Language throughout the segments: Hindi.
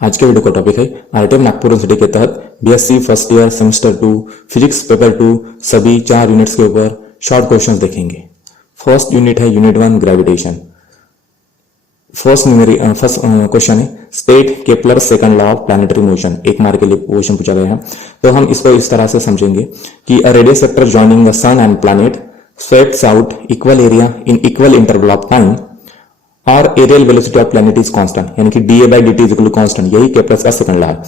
आज के वीडियो का टॉपिक है आरटीएम नागपुर यूनिवर्सिटी के तहत BSc first year semester 2 physics paper 2 सभी 4 यूनिट्स के ऊपर शॉर्ट क्वेश्चंस देखेंगे। फर्स्ट यूनिट है यूनिट 1 ग्रेविटेशन। फर्स्ट क्वेश्चन है state Kepler second law of planetary motion. 1 mark के लिए क्वेश्चन पूछा गया है। तो हम इसको इस तरह से समझेंगे कि a radius vector joining the sun and planet swepts out equal area in equal interval of time और areal velocity of planet is constant, यानी कि dA by dt is equal to constant. यही केपलर का सेकंड लॉ है।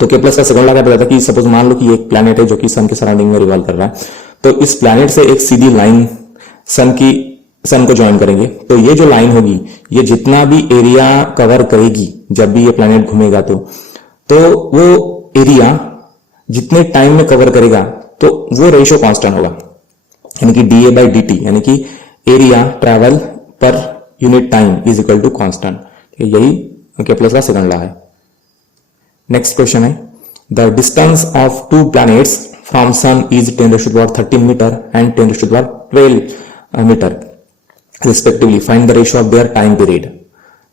तो केपलर का सेकंड लॉ क्या बताता है कि सपोज मान लो कि एक प्लैनेट है जो कि सन के सराउंडिंग में रिवॉल्व कर रहा है, तो इस प्लैनेट से एक सीधी लाइन सन को ज्वाइन करेंगे। तो ये जो लाइन होगी ये जितना भी एरिया कवर करेगी जब भी ये प्लैनेट घूमेगा तो वो एरिया जितने टाइम में कवर करेगा तो वो रेशियो कांस्टेंट होगा, यानी कि डीए बाई डीटी, यानी कि area travel per unit time is equal to constant. यही केपलर का सेकंड लॉ है। नेक्स्ट क्वेश्चन है the distance of two planets from sun is 10⁻13 metre and 10⁻12 metre respectively, find the ratio of their time period.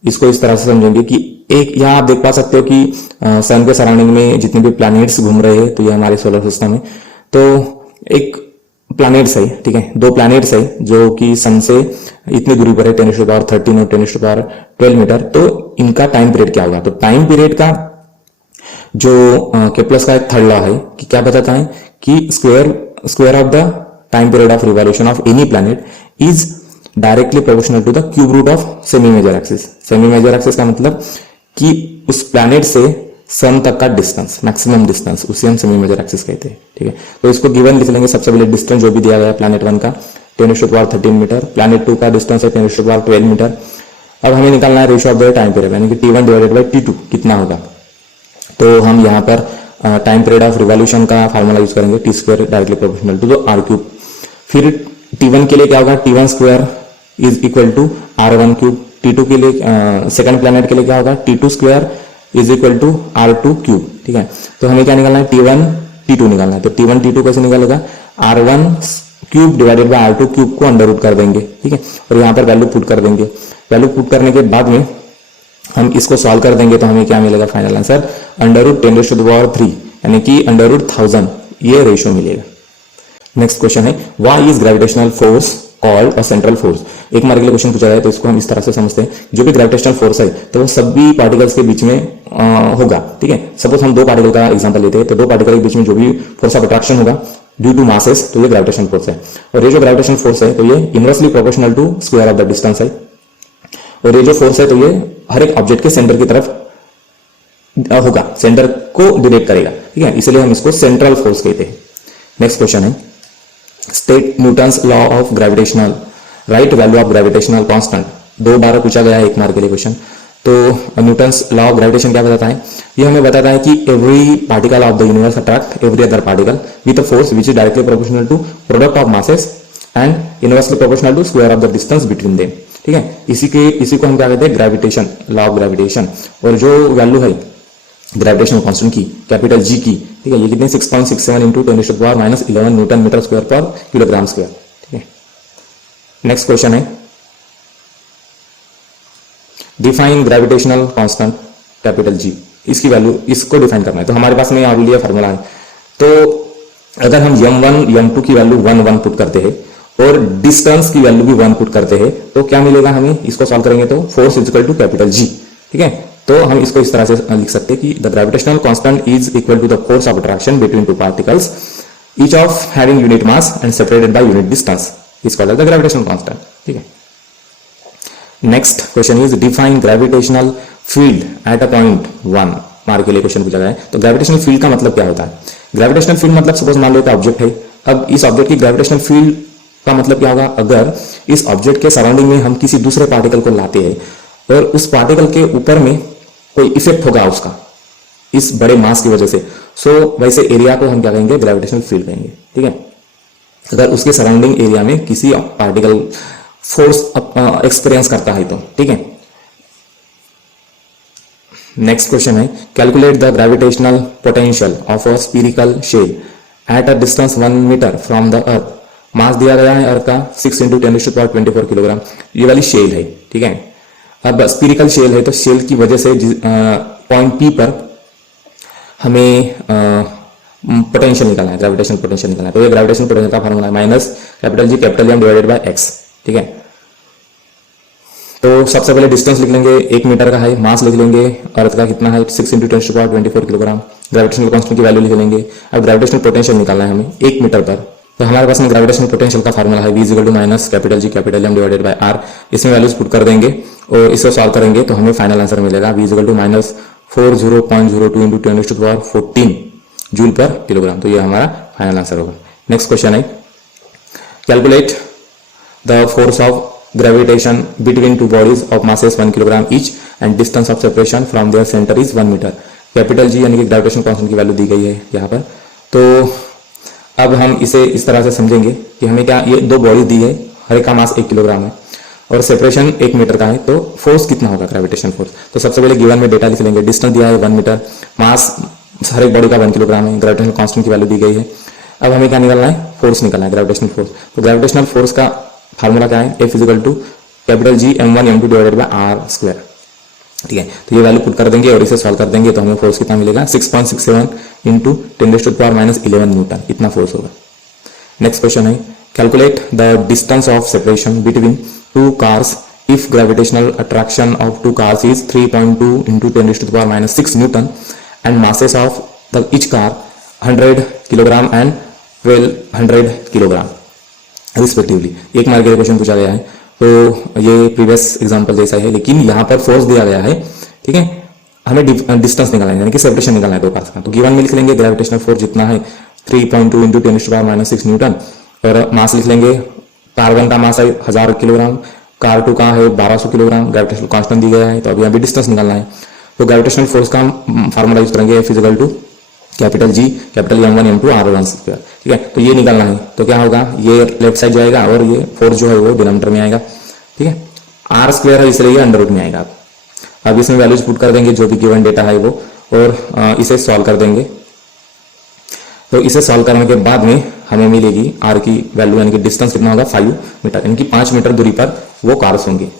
इसको इस तरह से समझेंगे कि एक यहां आप देख पा सकते हो कि सन के सराउंडिंग में जितने भी प्लैनेट्स घूम रहे हैं, तो ये हमारे सोलर सिस्टम है। तो एक प्लैनेट्स है, ठीक है, 2 प्लैनेट्स है जो कि सन से इतनी दूरी पर है 10⁻13 और 10⁻12 मीटर। तो इनका टाइम पीरियड क्या होगा? तो टाइम पीरियड का जो केपलर का एक थर्ड लॉ है कि क्या बताता है कि square of the time period of revolution of any planet is directly proportional to the cube root of semi major axis. Semi major axis का मतलब कि उस प्लैनेट से सन तक का डिस्टेंस, मैक्सिमम डिस्टेंस, उसे हम सेमी मेजर एक्सिस कहते हैं, ठीक है। तो इसको गिवन लिख लेंगे। सबसे पहले डिस्टेंस जो भी दिया गया प्लैनेट 1 का 10⁻13 मीटर, प्लैनेट 2 का डिस्टेंस है 10⁻12 मीटर। अब हमें निकालना है ratio of the time period, यानी कि T1 डिवाइडेड बाई T2 कितना होगा। तो हम यहाँ पर टाइम पीरियड ऑफ रिवॉल्यूशन का फार्मूला यूज करेंगे, T square directly proportional to the R cube. फिर T1 के लिए क्या होगा? T1 square is equal to R1 cube. T2 के लिए सेकंड प्लैनेट के लिए क्या होगा? T2 square is equal to R2 cube, ठीक है। तो हमें क्या निकालना है? T1 T2 निकालना है। तो T1 T2 कैसे निकालेगा? R1 cube divided by R2 cube को अंडर रूट कर देंगे, ठीक है, और यहाँ पर वैल्यू पुट कर देंगे। वैल्यू पुट करने के बाद में हम इसको सॉल्व कर देंगे तो हमें क्या मिलेगा? फाइनल आंसर √10⁻3, यानी कि √1000 ये रेशियो मिलेगा। नेक्स्ट क्वेश्चन है why is gravitational force called a central force. 1 mark के लिए क्वेश्चन पूछा गया है, तो इसको हम इस तरह से समझते हैं जो भी ग्रेविटेशनल फोर्स है तो वो सभी पार्टिकल्स के बीच में होगा, ठीक है। सपोज हम 2 पार्टिकल का एग्जांपल लेते हैं, तो 2 पार्टिकल के बीच में जो भी फोर्स ऑफ अट्रैक्शन होगा ड्यू टू मासेस, तो ये ग्रेविटेशनल फोर्स है। और ये जो ग्रेविटेशनल फोर्स है तो ये inversely proportional to square of the distance है। और ये जो फोर्स है तो ये हर एक ऑब्जेक्ट के सेंटर की तरफ होगा, सेंटर को डिरेक्ट करेगा, ठीक है, इसलिए हम इसको सेंट्रल फोर्स कहते हैं। नेक्स्ट क्वेश्चन है state Newton's law of gravitational, right value of gravitational constant. 2 बार पूछा गया है 1 मार्क के लिए क्वेश्चन। तो न्यूटन्स लॉ ऑफ ग्रेविटेशन क्या बताता है? ये हमें बताता है कि every particle of the universe attract every other particle with a force which is directly proportional to product of masses and inversely proportional to square of the distance between them, ठीक है। इसी को हम क्या कहते हैं? Gravitation, law of gravitation. और जो वैल्यू है ग्रेविटेशनल कांस्टेंट की, कैपिटल जी की, ठीक है, ये कितने 6.67 into 10⁻11 newton metre square per kilogram square, ठीक है। नेक्स्ट क्वेश्चन है define gravitational constant capital G. इसकी वैल्यू, इसको डिफाइन करना है। तो हमारे पास में ऑलरेडी फार्मूला है। तो अगर हम m1 m2 की वैल्यू 1 पुट करते हैं और डिस्टेंस की वैल्यू भी 1 पुट करते हैं तो क्या मिलेगा हमें? इसको सॉल्व करेंगे तो force is equal to capital G, ठीक है। तो हम इसको इस तरह से लिख सकते हैं कि the gravitational constant is equal to the force of attraction between 2 particles each of having unit mass and separated by unit distance is called the gravitational constant, ठीक है। Next question is define gravitational field at a point 1 mark के लिए क्वेश्चन पूछा गया है। तो ग्रेविटेशनल फील्ड का मतलब क्या होता है? ग्रेविटेशनल फील्ड मतलब सपोज मान लो एक ऑब्जेक्ट है। अब इस ऑब्जेक्ट की ग्रेविटेशनल फील्ड का मतलब क्या होगा? अगर इस ऑब्जेक्ट के सराउंडिंग में हम किसी दूसरे पार्टिकल को लाते हैं और उस पार्टिकल के ऊपर में कोई इफेक्ट होगा उसका इस बड़े मास की वजह से, सो वैसे एरिया को हम क्या कहेंगे? ग्रेविटेशनल फील्ड कहेंगे, ठीक है। अगर उसके सराउंडिंग एरिया में किसी पार्टिकल फोर्स एक्सपीरियंस करता है तो, ठीक है। नेक्स्ट क्वेश्चन है calculate the gravitational potential of a spherical shell at a distance 1 metre from the earth. Mass दिया गया है अर्थ का 6 × 10⁻24 किलोग्राम। ये वाली शेल है, ठीक है। अब स्फीरिकल शेल है तो शेल की वजह से पॉइंट पी पर हमें पोटेंशियल निकालना है, ग्रेविटेशनल पोटेंशियल निकालना है। तो ये ग्रेविटेशनल पोटेंशियल का फॉर्मूला है minus capital G capital M divided by x. ठीक है, तो सबसे पहले डिस्टेंस लिख लेंगे, 1 मीटर का है। मास लिख लेंगे, अर्थ का कितना है 6 × 10⁻24 किलोग्राम। ग्रेविटेशनल कांस्टेंट की वैल्यू लिख लेंगे। अब ग्रेविटेशनल पोटेंशियल निकालना है हमें 1 मीटर पर। तो हमारे पास में ग्रेविटेशनल पोटेंशियल का फॉर्मूला है V = minus capital G capital M divided by R. इसमें वैल्यूज पुट कर देंगे और इसको सॉल्व करेंगे तो हमें फाइनल आंसर मिलेगा V = minus 40.02 × 10⁻14 joule per kilogram. तो ये हमारा फाइनल आंसर होगा। नेक्स्ट क्वेश्चन है, calculate the force of gravitation between two bodies of masses 1 kilogram each and distance of separation from their center is 1 meter। Capital G यानी कि ग्रेविटेशन कांस्टेंट की वैल्यू दी गई है यहाँ पर। तो अब हम इसे इस तरह से समझेंगे कि हमें क्या, ये दो बॉडी दी है, हर एक का मास 1 किलोग्राम है और सेपरेशन 1 मीटर का है, तो फोर्स कितना होगा ग्रेविटेशन फोर्स। तो सबसे पहले गिवन में डेटा लिख लेंगे। डिस्टेंस दिया है 1 मीटर, मास हर एक बॉडी का 1 किलोग्राम है, ग्रेविटेशनल कांस्टेंट की वैल्यू दी गई है। अब हमें क्या निकालना है, फोर्स निकालना है, ग्रेविटेशनल फोर्स। तो ग्रेविटेशनल फोर्स का फार्मूला क्या है, F = capital G m1 m2 divided by r²। ठीक है, तो ये वैल्यू पुट कर देंगे और इसे सॉल्व कर देंगे तो हमें फोर्स कितना मिलेगा 6.67 × 10⁻⁻11 न्यूटन, इतना फोर्स होगा। नेक्स्ट क्वेश्चन है, calculate the distance of separation between two cars if gravitational attraction of two cars is 3.2 × 10⁻⁻6 newton and masses of the each car 100 kilogram and 1200 kilogram respectively. 1 mark के क्वेश्चन पूछा गया है, तो ये प्रीवियस एग्जांपल जैसा है लेकिन यहाँ पर फोर्स दिया गया है। ठीक है, हमें डिस्टेंस निकालना है यानी कि सेपरेशन निकालना है दो कार्स का। तो गिवन में लिख लेंगे ग्रेविटेशनल फोर्स जितना है 3.2 × 10⁻⁻6 न्यूटन और मास लिख लेंगे। कार 1 का मास है 1000 किलोग्राम, कार 2 का है 1200 किलोग्राम, ग्रेविटेशनल कांस्टेंट दी गया है। तो अभी यहाँ भी डिस्टेंस निकालना है। तो ग्रेविटेशनल फोर्स का फार्मूला यूज करेंगे F = capital G capital m1 m2 r²। ठीक है, तो ये निकालना है। तो क्या होगा, ये लेफ्ट साइड जाएगा और ये फोर्स जो है वो डिनोमिनेटर में आएगा। ठीक है, r² है इसलिए ये अंडर रूट में आएगा। अब इसमें वैल्यूज पुट कर देंगे जो भी गिवन डेटा है वो, और इसे सॉल्व कर देंगे। तो इसे सॉल्व करने के बाद में हमें मिलेगी r की वैल्यू यानी कि डिस्टेंस कितना होगा 5 मीटर, यानी कि 5 मीटर दूरी पर वो कार्स होंगे।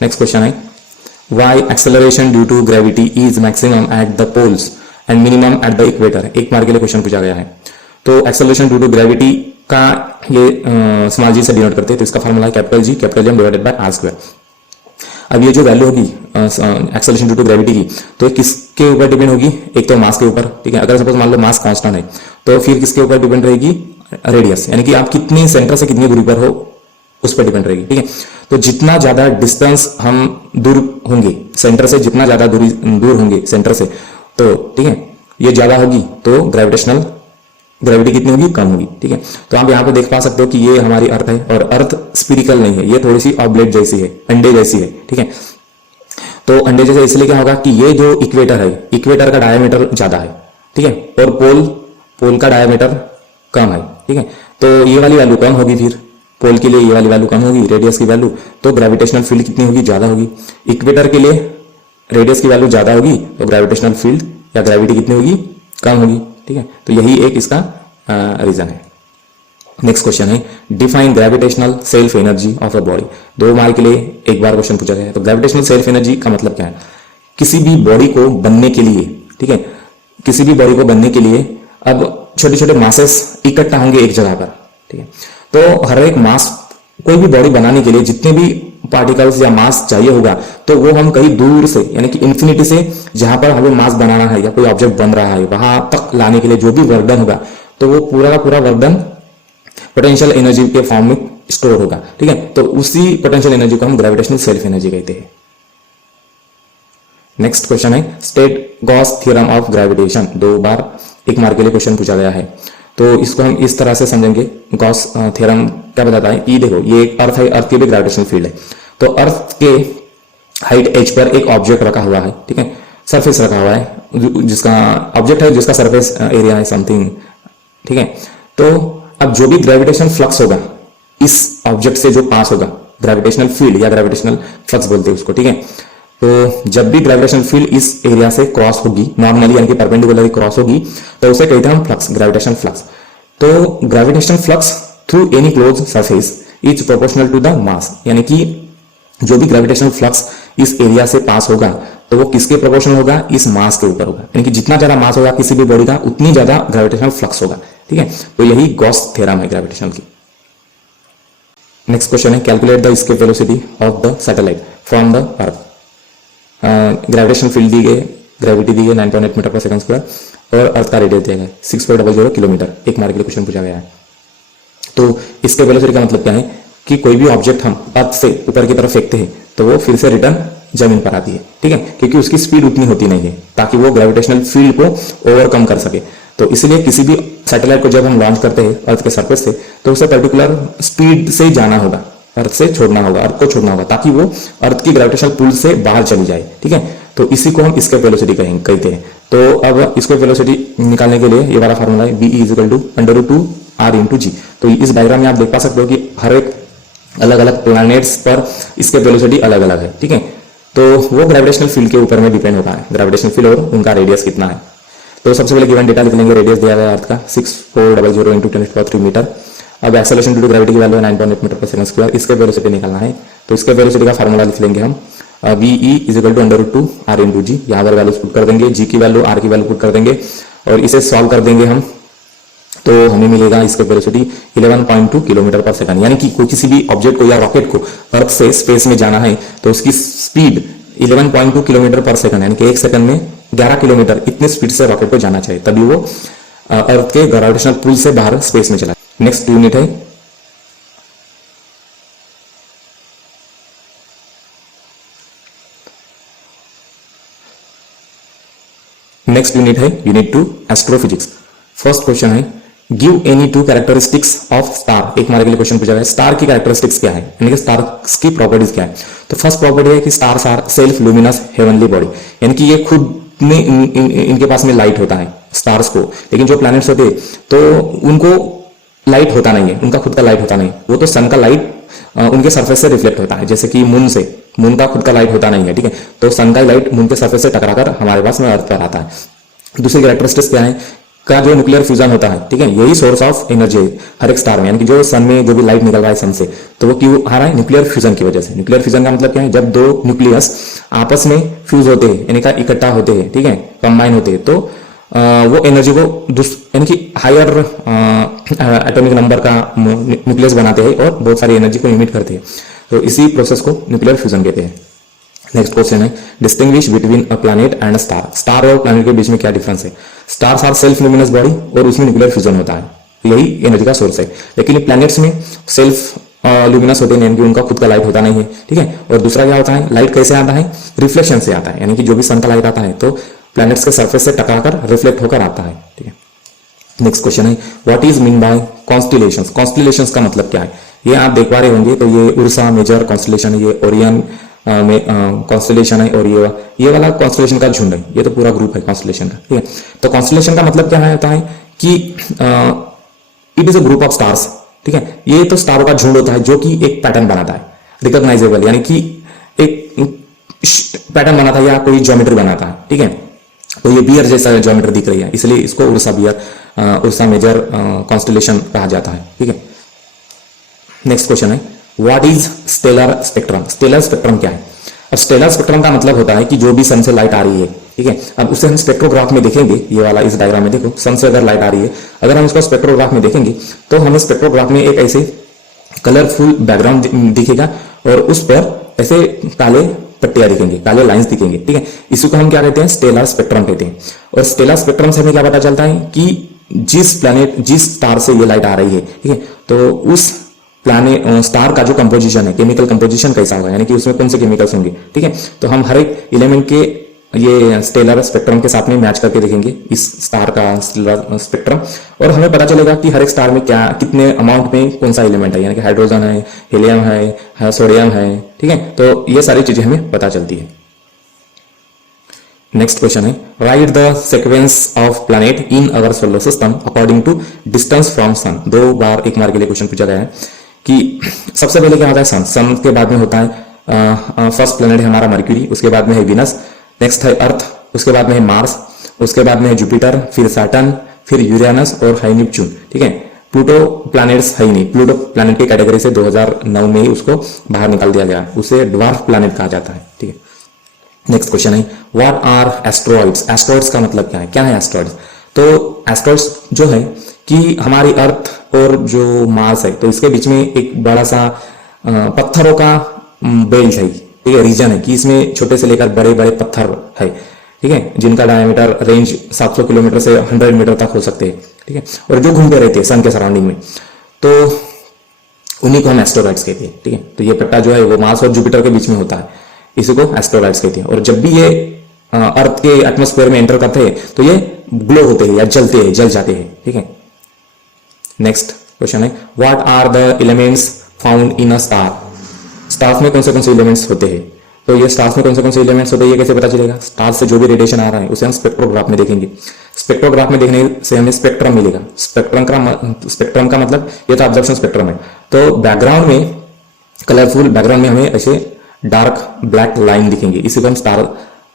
नेक्स्ट क्वेश्चन है, why acceleration due to gravity is maximum at the poles and minimum at the equator। 1 mark के लिए क्वेश्चन पूछा गया है। तो acceleration due to gravity का ये स्मॉल जी से डिनोट करते हैं, तो इसका फॉर्मूला है capital G capital M divided by r²। अब ये जो वैल्यू होगी एक्सेलरेशन ड्यू टू ग्रेविटी की, तो किसके ऊपर डिपेंड होगी, एक तो मास के ऊपर। ठीक है, अगर सपोज मान लो मास कांस्टेंट है तो फिर किसके ऊपर डिपेंड रहेगी, रेडियस, यानी कि आप कितनी सेंटर से कितनी दूरी पर हो उस पर डिपेंड रहेगी। ठीक है, तो जितना ज्यादा डिस्टेंस हम दूर होंगे सेंटर से, जितना ज्यादा दूर होंगे सेंटर से, तो ठीक है ये ज्यादा होगी तो ग्रेविटी कितनी होगी, कम होगी। ठीक है, तो आप यहाँ पे देख पा सकते हो कि ये हमारी अर्थ है और अर्थ स्फीरिकल नहीं है, ये थोड़ी सी ऑब्लेट जैसी है, अंडे जैसी है। ठीक है, तो अंडे जैसे इसलिए क्या होगा कि ये जो इक्वेटर है, इक्वेटर का डायमीटर ज्यादा है। ठीक है, और पोल का डायमीटर कम है। ठीक है, तो ये वाली वैल्यू कम होगी, फिर पोल के लिए ये वाली वैल्यू कम होगी, रेडियस की वैल्यू, तो ग्रेविटेशनल फील्ड कितनी होगी, ज्यादा होगी। इक्वेटर के लिए रेडियस की वैल्यू ज्यादा होगी तो ग्रेविटेशनल फील्ड या ग्रेविटी कितनी होगी, कम होगी। ठीक है, तो यही एक इसका रीजन है। नेक्स्ट क्वेश्चन है, define gravitational self energy of a body. 2 mark के लिए 1 बार क्वेश्चन पूछा गया है। तो ग्रेविटेशनल सेल्फ एनर्जी का मतलब क्या है, किसी भी बॉडी को बनने के लिए, ठीक है, किसी भी बॉडी को बनने के लिए अब छोटे छोटे मासेस इकट्ठा होंगे एक जगह पर। ठीक है, तो हर एक मास, कोई भी बॉडी बनाने के लिए जितने भी पार्टिकल्स या मास चाहिए होगा तो वो हम कहीं दूर से यानी कि इंफिनिटी से, जहां पर हमें मास बनाना है या कोई ऑब्जेक्ट बन रहा है वहां तक लाने के लिए जो भी वर्क डन होगा तो वो पूरा का पूरा वर्क डन पोटेंशियल एनर्जी के फॉर्म में स्टोर होगा। ठीक है, तो उसी पोटेंशियल एनर्जी को हम ग्रेविटेशनल सेल्फ एनर्जी कहते हैं। नेक्स्ट क्वेश्चन है, state Gauss theorem of gravitation. 2 बार 1 मार्क के लिए क्वेश्चन पूछा गया है। तो इसको हम इस तरह से समझेंगे, गॉस थ्योरम क्या बताता है कि देखो ये एक अर्थ है, अर्थ की भी ग्रेविटेशनल फील्ड है। तो अर्थ के हाइट h पर एक ऑब्जेक्ट रखा हुआ है। ठीक है, सरफेस रखा हुआ है, जिसका ऑब्जेक्ट है जिसका सरफेस एरिया है समथिंग। ठीक है, तो अब जो भी ग्रेविटेशनल फ्लक्स होगा इस ऑब्जेक्ट से जो पास होगा, ग्रेविटेशनल फील्ड या ग्रेविटेशनल फ्लक्स बोलते हैं उसको। ठीक है, तो जब भी ग्रेविटेशनल फील्ड इस एरिया से क्रॉस होगी, नॉर्मली यानी कि परपेंडिकुलरली क्रॉस होगी, तो उसे कहते हैं हम फ्लक्स, ग्रेविटेशनल फ्लक्स। तो gravitational flux through any close surface is proportional to the mass, यानी कि जो भी ग्रेविटेशनल फ्लक्स इस एरिया से पास होगा तो वो किसके प्रोपोर्शनल होगा, इस मास के ऊपर होगा। यानी कि जितना ज्यादा मास होगा किसी भी बॉडी का उतनी ज्यादा ग्रेविटेशनल फ्लक्स होगा। ठीक है, तो यही गॉस थ्योरम है ग्रेविटेशन की। नेक्स्ट क्वेश्चन है, calculate the escape velocity of the satellite from the earth. Gravitation field दी गई, ग्रेविटी दी गई 9.8 मीटर पर सेकंड स्क्वायर और अर्थ का रेडियस दिया गया 6.00 किलोमीटर। एक मार्क के लिए क्वेश्चन पूछा गया है। तो इसके वेलोसिटी का मतलब क्या है कि कोई भी ऑब्जेक्ट हम अर्थ से ऊपर की तरफ फेंकते हैं तो वो फिर से रिटर्न जमीन पर आती है। ठीक है, क्योंकि उसकी स्पीड उतनी होती नहीं है ताकि वो ग्रेविटेशनल फील्ड को ओवरकम कर सके। तो इसलिए किसी भी सैटेलाइट को जब हम लॉन्च करते हैं अर्थ के सरफेस से तो उसे पर्टिकुलर स्पीड से जाना होगा, अर्थ से छोड़ना होगा, अर्थ को छोड़ना होगा ताकि वो अर्थ की ग्रेविटेशनल पुल से बाहर चली जाए। ठीक है, तो इसी को हम इसके वेलोसिटी कहते हैं। तो अब इसको वेलोसिटी निकालने के लिए ये वाला फार्मूला है v = √2r/g। तो इस डायग्राम में आप देख पा सकते हो कि हर एक अलग अलग प्लैनेट्स पर इसके वेलोसिटी अलग अलग है। ठीक है, तो वो ग्रेविटेशनल फील्ड के ऊपर में डिपेंड होता है, ग्रेविटेशनल फील्ड और उनका रेडियस कितना है। तो सबसे पहले गिवन डेटा लिख लेंगे, रेडियस दिया गया अर्थ का 6400 × 10³ मीटर। अब एक्सेलरेशन ड्यू टू ग्रेविटी की वैल्यू है 9.8 मीटर पर सेकंड स्क्वायर। इसके वेलोसिटी निकालना है तो इसके वेलोसिटी का फार्मूला लिख लेंगे हम v = √2r/g। यहाँ पर वैल्यूज पुट कर देंगे, g की वैल्यू, r की वैल्यू पुट कर देंगे और इसे सॉल्व कर देंगे हम तो हमें मिलेगा इसके वेलोसिटी 11.2 किलोमीटर पर सेकंड। यानी कि कोई किसी भी ऑब्जेक्ट को या रॉकेट को अर्थ से स्पेस में जाना है तो उसकी स्पीड 11.2 किलोमीटर पर सेकंड, यानी कि एक सेकंड में 11 किलोमीटर इतने स्पीड से रॉकेट को जाना चाहिए, तभी वो अर्थ के ग्रेविटेशनल पुल से बाहर स्पेस में चला। नेक्स्ट यूनिट है यूनिट 2 एस्ट्रोफिजिक्स। फर्स्ट क्वेश्चन है, give any 2 characteristics of star. एक मार्क के लिए क्वेश्चन पूछा गया, स्टार की कैरेक्टरिस्टिक्स क्या है, यानी कि स्टार्स की प्रॉपर्टीज क्या है। तो फर्स्ट प्रॉपर्टी है कि stars are self luminous heavenly body, यानी कि ये खुद में इनके पास में लाइट होता है स्टार्स को, लेकिन जो प्लैनेट्स होते हैं तो उनको लाइट होता नहीं है, उनका खुद का लाइट होता नहीं, वो तो सन का लाइट उनके सरफेस से रिफ्लेक्ट होता है, जैसे कि मून से, मून का खुद का लाइट होता नहीं है। ठीक है, तो सन का लाइट मून के सरफेस से टकराकर हमारे पास में अर्थ पर आता है। दूसरी कैरेक्टरिस्टिक्स क्या है, का जो न्यूक्लियर फ्यूजन होता है, ठीक है, यही सोर्स ऑफ एनर्जी है हर एक स्टार में, यानी कि जो सन में जो भी लाइट निकल रहा है सन से, तो वो क्यों आ रहा है, न्यूक्लियर फ्यूजन की वजह से। न्यूक्लियर फ्यूजन का मतलब क्या है, जब दो न्यूक्लियस आपस में फ्यूज होते हैं, यानी कि इकट्ठा होते हैं, ठीक है, कंबाइन होते हैं, तो वो एनर्जी को यानी कि हायर एटॉमिक नंबर का न्यूक्लियस बनाते हैं और बहुत सारी एनर्जी को इमिट करते हैं, तो इसी प्रोसेस को न्यूक्लियर फ्यूजन कहते हैं। नेक्स्ट क्वेश्चन है, distinguish between a planet and star. Star और प्लैनेट के बीच में क्या डिफरेंस है। Stars are self luminous body और उसमें न्यूक्लियर फ्यूजन होता है, यही एनर्जी का सोर्स है। लेकिन प्लैनेट्स में सेल्फ लुमिनस होते हैं, यानी कि उनका खुद का लाइट होता नहीं है, ठीक है। और दूसरा क्या होता है, लाइट कैसे आता है, रिफ्लेक्शन से आता है, यानी कि जो भी सन का लाइट आता है तो प्लैनेट्स के सरफेस से टकराकर रिफ्लेक्ट होकर आता है, ठीक है। नेक्स्ट क्वेश्चन है, what is mean by constellations. Constellations का मतलब क्या है, ये आप देख पा रहे होंगे, तो ये उर्सा मेजर कॉन्स्टिलेशन है, ये ओरियन में कॉन्स्टिलेशन है, और ये वाला कॉन्स्टिलेशन का झुंड है, ये तो पूरा ग्रुप है कॉन्स्टिलेशन का, ठीक है। तो कॉन्स्टिलेशन का मतलब क्या होता है कि it is a group of stars, ठीक है। ये तो स्टारों का झुंड होता है जो कि एक पैटर्न बनाता है, रिकॉग्नाइजेबल, यानी कि एक पैटर्न बनाता है या कोई ज्योमेट्री बनाता है, ठीक है। तो ये बियर जैसा ज्योमेट्री दिख रही है, इसलिए इसको Ursa bear Ursa Major constellation कहा जाता है, ठीक है। नेक्स्ट क्वेश्चन है, what is stellar spectrum. Stellar spectrum क्या है। अब स्टेलर स्पेक्ट्रम का मतलब होता है कि जो भी सन से लाइट आ रही है, ठीक है, अब उसे हम स्पेक्ट्रोग्राफ में देखेंगे, ये वाला इस डायग्राम में देखो, सन से अगर लाइट आ रही है, अगर हम उसको स्पेक्ट्रोग्राफ में देखेंगे तो हमें स्पेक्ट्रोग्राफ में एक ऐसे कलरफुल बैकग्राउंड दिखेगा और उस पर ऐसे काले पट्टियां दिखेंगे, काले लाइंस दिखेंगे, ठीक है। इसी को हम क्या कहते हैं, स्टेलर स्पेक्ट्रम कहते हैं। और स्टेलर स्पेक्ट्रम से हमें क्या पता चलता है कि जिस प्लैनेट, जिस स्टार से ये लाइट आ रही है, ठीक है, तो उस प्लैनेट स्टार का जो कंपोजिशन है, केमिकल कंपोजिशन कैसा होगा, यानी कि उसमें कौन से केमिकल्स होंगे, ठीक है। तो हम हर एक एलिमेंट के ये स्टेलर स्पेक्ट्रम के साथ में मैच करके देखेंगे इस स्टार का स्टेलर स्पेक्ट्रम, और हमें पता चलेगा कि हर एक स्टार में क्या, कितने अमाउंट में कौन सा एलिमेंट है, यानी कि हाइड्रोजन है, हीलियम है, सोडियम है, ठीक है। तो ये सारी चीजें हमें पता चलती है। नेक्स्ट क्वेश्चन है, write the sequence of planet in our solar system according to distance from sun. 2 बार 1 मार्क के लिए क्वेश्चन पूछा गया है कि सबसे पहले क्या होता है, सन, सन के बाद में होता है फर्स्ट प्लैनेट है हमारा मर्क्यूरी, उसके बाद में है वीनस, नेक्स्ट है अर्थ, उसके बाद में है मार्स, उसके बाद में है जुपिटर, फिर सैटर्न, फिर यूरेनस और है नेपच्यून, ठीक है। प्लूटो प्लैनेट्स है ही नहीं, प्लूटो प्लैनेट की कैटेगरी से 2009 में ही उसको बाहर निकाल दिया गया, उसे ड्वार्फ प्लैनेट कहा जाता है। ठीक है, नेक्स्ट क्वेश्चन है व्हाट आर एस्ट्रॉइड्स। एस्ट्रॉइड्स का मतलब क्या है एस्ट्रॉइड्स? तो एस्ट्रॉइड्स जो है कि हमारी अर्थ और जो मार्स है, तो इसके बीच में एक बड़ा सा पत्थरों का बेल्ट है, ठीक है, रीजन है कि इसमें छोटे से लेकर बड़े बड़े पत्थर है, ठीक है, जिनका डायमीटर रेंज 700 किलोमीटर से 100 मीटर तक हो सकते हैं। ठीक है, और जो घूमते रहते हैं सन के सराउंडिंग में, तो उन्हीं को हम एस्ट्रॉइड्स कहते हैं। ठीक है, तो ये पट्टा जो है वो मार्स और जुपिटर के बीच में होता है, इसी को एस्ट्रॉइड्स कहते हैं। और जब भी ये अर्थ के एटमॉस्फेयर में एंटर करते हैं तो ये ग्लो होते हैं या जल जाते हैं। ठीक है, नेक्स्ट क्वेश्चन है what are the elements found in a star. Stars में कौन से एलिमेंट्स होते हैं? तो ये स्टार्स में कौन से एलिमेंट्स होते हैं ये कैसे पता चलेगा? स्टार से जो भी रेडिएशन आ रहा है उसे हम स्पेक्ट्रोग्राफ में देखेंगे। स्पेक्ट्रोग्राफ में देखने से हमें स्पेक्ट्रम मिलेगा। स्पेक्ट्रम का मतलब ये तो ऑब्जर्वेशन स्पेक्ट्रम है। तो बैकग्राउंड में कलरफुल बैकग्राउंड में हमें ऐसे डार्क ब्लैक लाइन दिखेंगे, इसी को हम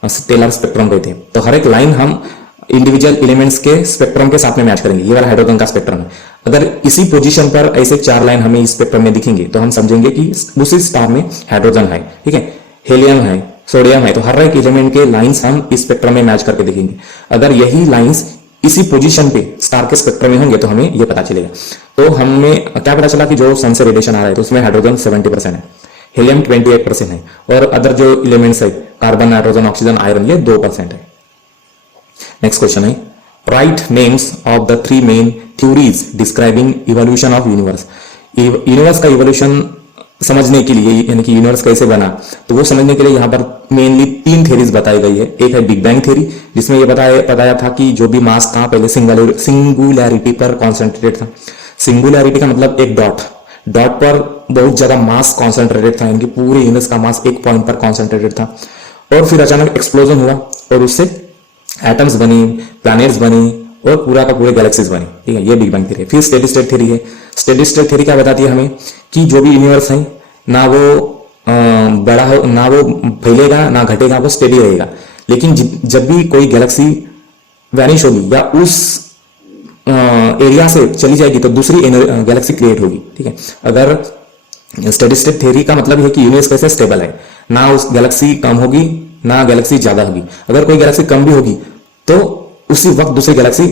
स्टेलर स्पेक्ट्रम कहते हैं। तो हर एक लाइन हम इंडिविजुअल एलिमेंट्स के स्पेक्ट्रम के साथ में मैच करेंगे। ये वाला हाइड्रोजन का स्पेक्ट्रम है। अगर इसी पोजीशन पर ऐसे 4 लाइन हमें इस स्पेक्ट्रम में दिखेंगे तो हम समझेंगे कि उसी स्टार में हाइड्रोजन है, ठीक है, हेलियम है, सोडियम है। तो हर एक एलिमेंट के लाइंस हम इस स्पेक्ट्रम में मैच करके देखेंगे। अगर यही लाइंस इसी पोजीशन पे स्टार के स्पेक्ट्रम में होंगे तो हमें ये पता चलेगा। तो हमें क्या पता चला कि जो सन से रेडिएशन आ रहा है तो उसमें हाइड्रोजन 70% है, हेलियम 28% है, और अदर जो एलिमेंट्स है कार्बन, नाइट्रोजन, ऑक्सीजन, आयरन, ये 2% है। नेक्स्ट क्वेश्चन है right names of the 3 main theories describing evolution of universe. Universe का इवोल्यूशन समझने के लिए, यानी कि यूनिवर्स कैसे बना, तो वो समझने के लिए यहाँ पर मेनली 3 थ्योरीज बताई गई है। एक है बिग बैंग थ्योरी, जिसमें ये बताया था कि जो भी मास था पहले सिंगुलैरिटी पर कॉन्सेंट्रेटेड था। सिंगुलैरिटी का मतलब एक डॉट पर बहुत ज्यादा मास कॉन्सेंट्रेटेड था, यानी कि पूरे यूनिवर्स का मास एक पॉइंट पर कॉन्सेंट्रेटेड था, और फिर अचानक एक्सप्लोजन हुआ और उससे एटम्स बनी, प्लैनेट्स बनी और पूरा का पूरे गैलेक्सीज बनी। ठीक है, ये बिग बैंग थ्योरी है। फिर स्टेडी स्टेट थ्योरी है। स्टेडी स्टेट थ्योरी क्या बताती है हमें कि जो भी यूनिवर्स है ना वो बड़ा हो, ना वो फैलेगा, ना घटेगा, वो स्टेडी रहेगा। लेकिन जब भी कोई गैलेक्सी वैनिश होगी या उस एरिया से चली जाएगी तो दूसरी गैलेक्सी क्रिएट होगी। ठीक है, अगर स्टेडी स्टेट थ्योरी का मतलब है कि यूनिवर्स कैसे स्टेबल है, ना उस गैलेक्सी कम होगी ना गैलेक्सी ज्यादा होगी। अगर कोई गैलेक्सी कम भी होगी तो उसी वक्त दूसरी गैलेक्सी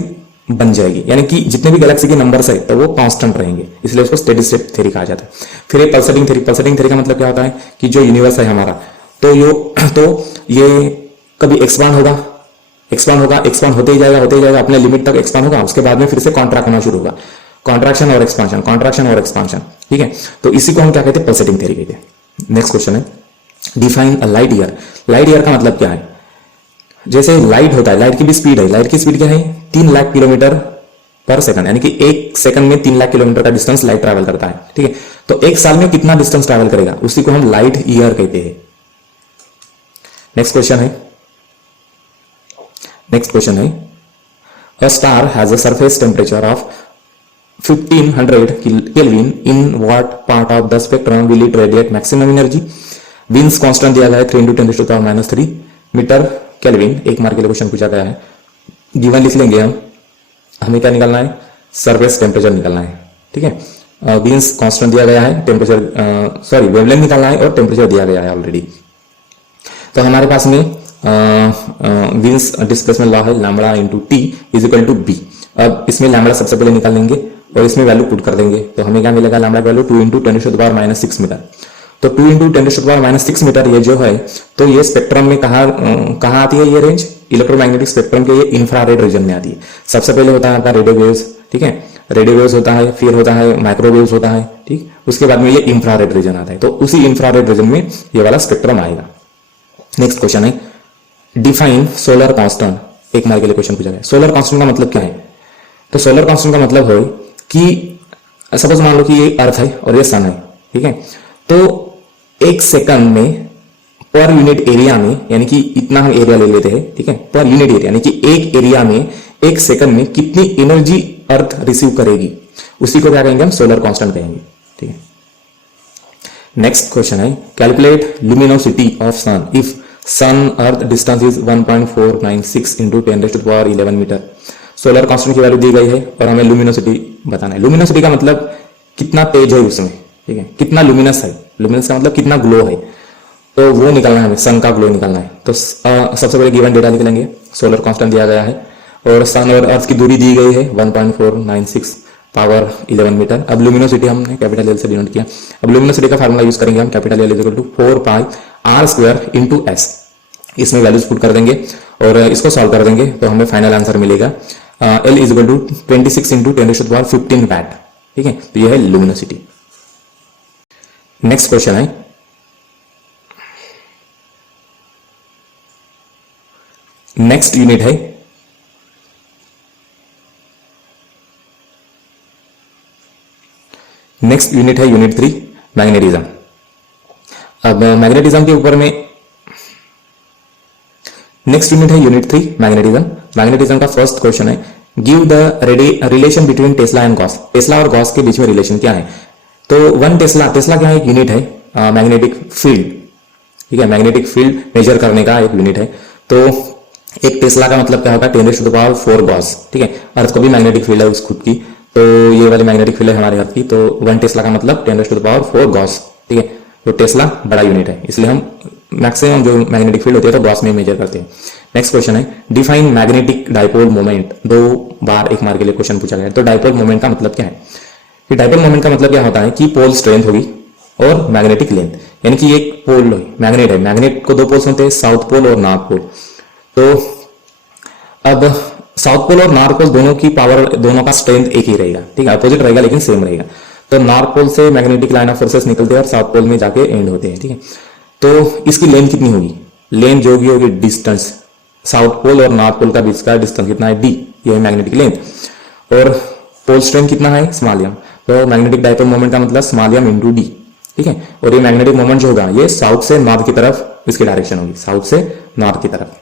बन जाएगी, यानी कि जितने भी गैलेक्सी के नंबर्स है तो वो कांस्टेंट रहेंगे, इसलिए उसको स्टेडी स्टेट थ्योरी कहा जाता है। फिर एक पल्सेटिंग थ्योरी का मतलब क्या होता है कि जो यूनिवर्स है हमारा, तो ये कभी एक्सपांड होते ही जाएगा अपने लिमिट तक एक्सपांड होगा, उसके बाद में फिर से कॉन्ट्रैक्ट होना शुरू होगा, कॉन्ट्रैक्शन और एक्सपांशन। ठीक है, तो इसी को हम क्या कहते हैं? पल्सेटिंग थ्योरी कहते हैं। नेक्स्ट क्वेश्चन है define a light year. Light year का मतलब क्या है? जैसे लाइट होता है, लाइट की भी स्पीड है, लाइट की स्पीड क्या है? 3 लाख किलोमीटर पर सेकंड, यानी कि 1 सेकंड में 3 लाख किलोमीटर का डिस्टेंस लाइट ट्रैवल करता है। ठीक है, तो 1 साल में कितना डिस्टेंस ट्रैवल करेगा, उसी को हम लाइट ईयर कहते हैं। नेक्स्ट क्वेश्चन है a star has a surface temperature of 1500 kelvin in what part of the spectrum will it radiate maximum energy. Wins constant दिया गया है 3 × 10⁻³ मीटर केल्विन। 1 मार्क के लिए क्वेश्चन पूछा गया है। गिवन लिख लेंगे हमें क्या निकालना है? सरफेस टेम्परेचर निकालना है। ठीक है, विन्स कांस्टेंट दिया गया है, टेम्परेचर वेवलेंथ निकालना है और टेम्परेचर दिया गया है ऑलरेडी। तो हमारे पास में विन्स डिस्प्लेसमेंट लॉ है लैम्बडा × t = b। अब इसमें लैम्बडा सबसे पहले निकाल लेंगे और इसमें वैल्यू पुट कर देंगे, तो हमें क्या मिलेगा? Lambda value 2 × 10⁻⁻6 metre. तो 2 × 10⁻⁻6 मीटर ये जो है, तो ये स्पेक्ट्रम में कहाँ आती है? ये रेंज इलेक्ट्रोमैग्नेटिक स्पेक्ट्रम के ये इंफ्रारेड रीजन में आती है। सबसे पहले होता है आपका रेडियो वेव्स। ठीक है, रेडियो वेव्स होता है, फिर होता है माइक्रोवेव्स होता है। ठीक, उसके बाद में ये इंफ्रारेड रीजन आता है, तो उसी इंफ्रारेड रीजन में ये वाला स्पेक्ट्रम आएगा। नेक्स्ट क्वेश्चन है डिफाइन सोलर कांस्टेंट। 1 मार्क के लिए क्वेश्चन पूछा गया। सोलर कांस्टेंट का मतलब क्या है? तो सोलर कांस्टेंट का मतलब है कि सपोज मान लो कि ये अर्थ है और ये सन है। ठीक है, तो 1 सेकंड में पर यूनिट एरिया में, यानी कि इतना हम एरिया ले लेते हैं, ठीक है, पर यूनिट एरिया यानी कि एक एरिया में 1 सेकंड में कितनी एनर्जी अर्थ रिसीव करेगी, उसी को क्या कहेंगे? हम सोलर कांस्टेंट कहेंगे। ठीक है, नेक्स्ट क्वेश्चन है calculate luminosity of sun if sun earth distance is 1.496 × 10⁻11 metre. Solar constant की वैल्यू दी गई है और हमें लुमिनोसिटी बताना है। लुमिनोसिटी का मतलब कितना तेज है उसमें, ठीक है, कितना लुमिनस है, लुमिनस का मतलब कितना ग्लो है, तो वो निकालना है हमें, सन का ग्लो निकालना है। तो सबसे पहले गिवन डेटा लिख लेंगे। सोलर कांस्टेंट दिया गया है और सन और अर्थ की दूरी दी गई है 1.496 पावर 11 मीटर। अब लुमिनोसिटी हमने कैपिटल एल से डिनोट किया। अब लुमिनोसिटी का फार्मूला यूज करेंगे हम, capital L equal to 4 pi R square into s. इसमें वैल्यूज पुट कर देंगे और इसको सॉल्व कर देंगे तो हमें फाइनल आंसर मिलेगा L is equal to 26 into 10⁻15 watt, ठीक है। तो यह है लुमिनोसिटी। नेक्स्ट क्वेश्चन है, नेक्स्ट यूनिट है यूनिट 3 मैग्नेटिज्म। अब मैग्नेटिज्म के ऊपर में नेक्स्ट यूनिट है यूनिट 3 मैग्नेटिज्म। मैग्नेटिज्म का फर्स्ट क्वेश्चन है, give the relation between Tesla and Gauss. Tesla और गॉस के बीच में रिलेशन क्या है? तो वन टेस्ला क्या है? एक यूनिट है मैग्नेटिक फील्ड, ठीक है, मैग्नेटिक फील्ड मेजर करने का एक यूनिट है। तो एक टेस्ला का मतलब क्या होगा? 10⁴ गॉस, ठीक है। अर्थ को भी मैग्नेटिक फील्ड है उस खुद की, तो ये वाली मैग्नेटिक फील्ड है हमारे अर्थ की, तो वन टेस्ला का मतलब 10⁴ गॉस, ठीक है। तो टेस्ला बड़ा यूनिट है, इसलिए हम मैक्सिमम जो मैग्नेटिक फील्ड होती है तो गॉस में मेजर करते हैं। नेक्स्ट क्वेश्चन है, डिफाइन मैग्नेटिक डाइपोल मोमेंट। 2 बार 1 मार्क के लिए क्वेश्चन पूछा गया है। तो डाइपोल मोमेंट का मतलब क्या है? कि डाइपोल मोमेंट का मतलब क्या होता है कि पोल स्ट्रेंथ होगी और मैग्नेटिक लेंथ, यानी कि एक पोल मैग्नेट है, मैग्नेट को 2 पोल्स होते हैं, साउथ पोल और नॉर्थ पोल। तो अब साउथ पोल और नॉर्थ पोल दोनों की पावर, दोनों का स्ट्रेंथ एक ही रहेगा, ठीक है, अपोजिट रहेगा लेकिन सेम रहेगा। तो नॉर्थ पोल से मैग्नेटिक लाइन ऑफ फोर्सेस निकलते हैं और साउथ पोल में जाके एंड होते हैं, ठीक है। तो इसकी लेंथ कितनी होगी? लेंथ जो होगी डिस्टेंस, साउथ पोल और नॉर्थ पोल का बीच का डिस्टेंस कितना है? डी, ये है मैग्नेटिक लेंथ। और पोल स्ट्रेंथ कितना है? Small m. तो मैग्नेटिक डाइपोल मोमेंट का मतलब स्मॉल एम इंटू डी, ठीक है। और ये मैग्नेटिक मोमेंट जो होगा ये साउथ से नॉर्थ की तरफ इसकी डायरेक्शन होगी, साउथ से नॉर्थ की तरफ।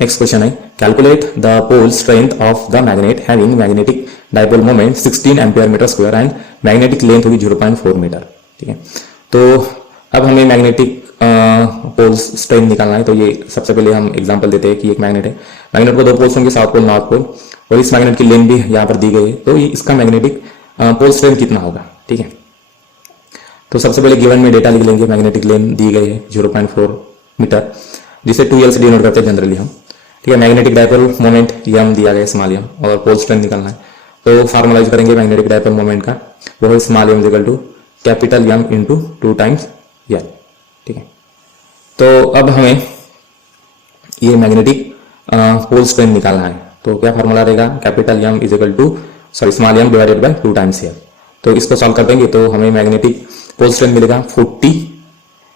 नेक्स्ट क्वेश्चन है, calculate the pole strength of the magnet having magnetic dipole moment 16 ampere metre square and magnetic length होगी 0.4 मीटर, ठीक है। तो अब हमें मैग्नेटिक पोल स्ट्रेंथ निकालना है। तो ये सबसे पहले हम एग्जांपल देते हैं कि एक मैग्नेट है, मैग्नेट को 2 पोल्स होंगे, साउथ पोल नॉर्थ पोल, और इस मैग्नेट की लेंथ भी यहाँ पर दी गई है। तो इसका मैग्नेटिक पोल स्ट्रेंथ कितना होगा, ठीक है। तो सबसे पहले गिवन में डेटा लिख लेंगे, मैग्नेटिक लेंथ दी गई है 0.4 मीटर, जिसे 2L से डिनोट करते हैं जनरली हम, ठीक है। मैग्नेटिक डाइपोल मोमेंट एम दिया गया है स्मॉल एम, और पोल स्ट्रेंथ निकालना है। तो फार्मलाइज करेंगे मैग्नेटिक डाइपोल मोमेंट का, वो है small m equal to capital M into 2 times l, ठीक है। तो अब हमें ये मैग्नेटिक पोल स्ट्रेंथ निकालना है। तो क्या फार्मूला रहेगा? Capital M is equal to small M divided by 2 times L. तो इसको सॉल्व कर देंगे तो हमें मैग्नेटिक पोल स्ट्रेंथ मिलेगा 40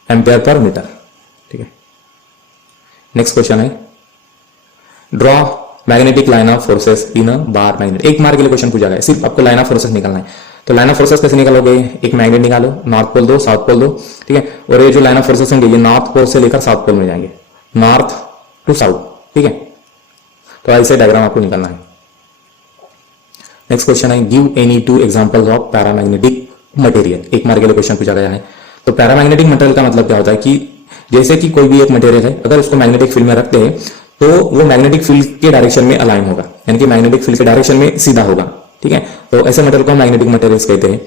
एम्पियर पर मीटर, ठीक है। नेक्स्ट क्वेश्चन है, draw magnetic line of forces in a bar magnet. 1 mark के लिए क्वेश्चन पूछा गया है, सिर्फ आपको लाइन ऑफ फोर्सेस निकालना है। तो लाइन ऑफ फोर्सेस कैसे निकालोगे? एक मैग्नेट निकालो, नॉर्थ पोल दो, साउथ पोल दो, ठीक है। और ये जो लाइन ऑफ फोर्सेस होंगे ये नॉर्थ पोल से लेकर साउथ पोल में जाएंगे, नॉर्थ टू साउथ, ठीक है। तो ऐसे डायग्राम आपको निकालना है। नेक्स्ट क्वेश्चन है, give any 2 examples of paramagnetic material. 1 mark के लिए क्वेश्चन पूछा गया है। तो पैरामैग्नेटिक मटेरियल का मतलब क्या होता है कि जैसे कि कोई भी एक मटेरियल है, अगर उसको मैग्नेटिक फील्ड में रखते हैं तो वो मैग्नेटिक फील्ड के डायरेक्शन में अलाइन होगा, यानी कि मैग्नेटिक फील्ड के डायरेक्शन में सीधा होगा, ठीक है। तो ऐसे मटेरियल को मैग्नेटिक मटेरियल्स कहते हैं।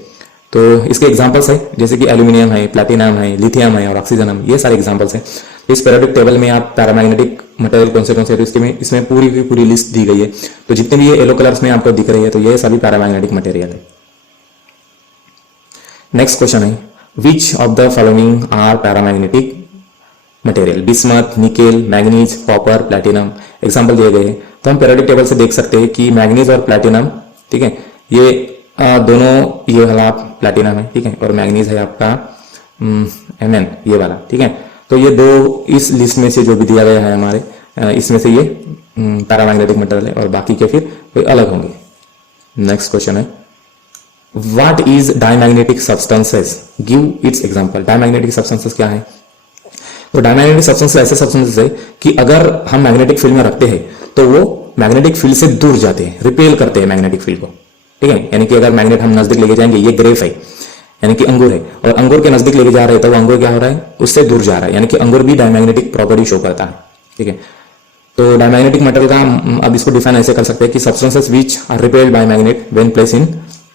तो इसके एग्जांपल्स है जैसे कि एल्यूमिनियम है, प्लैटिनम है, लिथियम है और ऑक्सीजन है, ये सारे एग्जांपल्स हैं। इस पीरियोडिक टेबल में आप पैरामैग्नेटिक मटेरियल कौन से तो इसमें पूरी की पूरी लिस्ट दी गई है। तो जितने भी ये येलो कलर्स में आपको दिख रही है तो ये सभी पैरामैग्नेटिक मटेरियल है। नेक्स्ट क्वेश्चन है, which of the following are paramagnetic material? Bismuth, nickel, manganese, copper, platinum, example दिए गए हैं। तो हम पीरियोडिक टेबल से देख सकते हैं कि मैग्नीज और प्लैटिनम, ठीक है, ये दोनों, ये वाला प्लैटिनम है, ठीक है, और मैग्नीज है आपका Mn, ये वाला, ठीक है। तो ये 2 इस लिस्ट में से जो भी दिया गया है हमारे इसमें से ये पैरामैग्नेटिक मटेरियल है और बाकी के फिर कोई अलग होंगे। नेक्स्ट क्वेश्चन है, what is diamagnetic substances? Give its example. Diamagnetic substances क्या है? तो डायमैग्नेटिक सब्सटेंस ऐसे सब्सटेंसेस है कि अगर हम मैग्नेटिक फील्ड में रखते हैं तो वो मैग्नेटिक फील्ड से दूर जाते हैं, रिपेल करते हैं मैग्नेटिक फील्ड को, ठीक है। यानी कि अगर मैग्नेट हम नजदीक लेके जाएंगे, ये ग्रेप है यानी कि अंगूर है, और अंगूर के नजदीक लेके जा रहे हैं तो वो अंगूर क्या हो रहा है? उससे दूर जा रहा है, यानी कि अंगूर भी डायमैग्नेटिक प्रॉपर्टी शो करता है, ठीक है। तो डायमैग्नेटिक मटेरियल का अब इसको डिफाइन ऐसे कर सकते हैं कि substances which are repelled by magnet when place in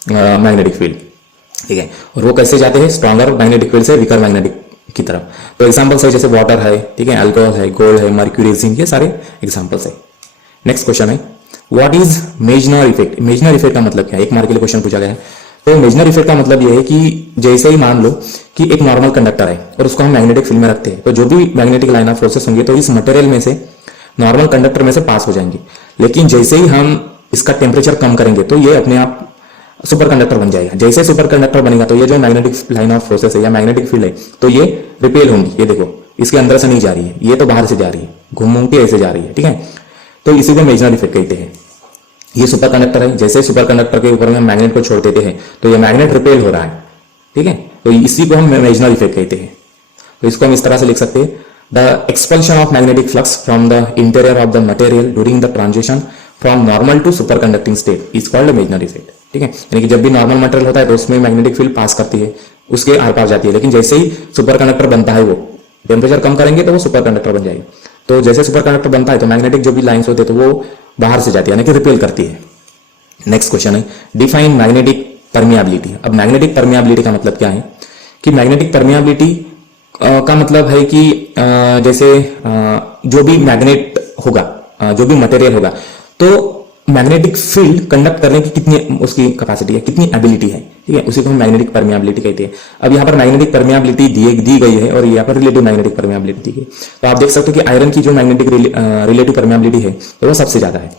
magnetic field, ठीक है। और वो कैसे जाते हैं, स्ट्रॉन्गर मैग्नेटिक फील्ड से वीकर मैग्नेटिक की तरफ। तो एग्जांपल्स है जैसे वाटर है, ठीक है, अल्कोहल है, गोल्ड है, मर्क्यूरी, जिंक, ये सारे एग्जांपल्स है। नेक्स्ट क्वेश्चन है व्हाट इज मेजनर इफेक्ट। मेजनर इफेक्ट का मतलब क्या है, एक मार्क के लिए क्वेश्चन पूछा गया है। तो मेजनर इफेक्ट का मतलब ये है कि जैसे ही मान लो कि एक नॉर्मल कंडक्टर है और उसको हम मैग्नेटिक फील्ड में रखते हैं, तो जो भी मैग्नेटिक लाइन ऑफ फोर्सेस होंगे तो इस मटेरियल में से नॉर्मल कंडक्टर में से पास हो जाएंगे। लेकिन जैसे ही हम इसका टेम्परेचर कम करेंगे तो ये अपने आप सुपर कंडक्टर बन जाएगा। जैसे सुपर कंडक्टर बनेगा तो ये जो मैग्नेटिक लाइन ऑफ फोर्सेस है या मैग्नेटिक फील्ड है तो ये रिपेल होंगी। ये देखो इसके अंदर से नहीं जा रही है, ये तो बाहर से जा रही है, घूम के ऐसे जा रही है, ठीक है। तो इसी को मेजनर इफेक्ट कहते हैं। ये सुपर कंडक्टर है, जैसे सुपर कंडक्टर के ऊपर में मैग्नेट को छोड़ देते हैं तो ये मैग्नेट रिपेल हो रहा है, ठीक है। तो इसी को हम मेजनर इफेक्ट कहते हैं। तो इसको हम इस तरह से लिख सकते हैं the expulsion of magnetic flux from the interior of the material during the transition from normal to super conducting state is called Meissner effect, ठीक है। यानी कि जब भी नॉर्मल मटेरियल होता है तो उसमें मैग्नेटिक फील्ड पास करती है, उसके आर पार जाती है, लेकिन जैसे ही सुपर कंडक्टर बनता है वो टेम्परेचर कम करेंगे तो वो सुपर कंडक्टर बन जाएगा। तो जैसे सुपर कंडक्टर बनता है तो मैग्नेटिक जो भी लाइन्स होते हैं तो वो बाहर से जाती है, यानी कि रिपेल करती है। नेक्स्ट क्वेश्चन है डिफाइन मैग्नेटिक परमियाबिलिटी। अब मैग्नेटिक परमियाबिलिटी का मतलब क्या है कि मैग्नेटिक परमियाबिलिटी का मतलब है कि जैसे जो भी मैग्नेट होगा, जो भी मटेरियल होगा, तो मैग्नेटिक फील्ड कंडक्ट करने की कितनी उसकी कैपेसिटी है, कितनी एबिलिटी है, ठीक है, उसी को हम मैग्नेटिक परमियाबिलिटी कहते हैं। अब यहाँ पर मैग्नेटिक परमियाबिलिटी दी गई है और यहाँ पर रिलेटिव मैग्नेटिक परमियाबिलिटी दी गई। तो आप देख सकते हो कि आयरन की जो मैग्नेटिक रिलेटिव परमियाबिलिटी है तो वो सबसे ज्यादा है।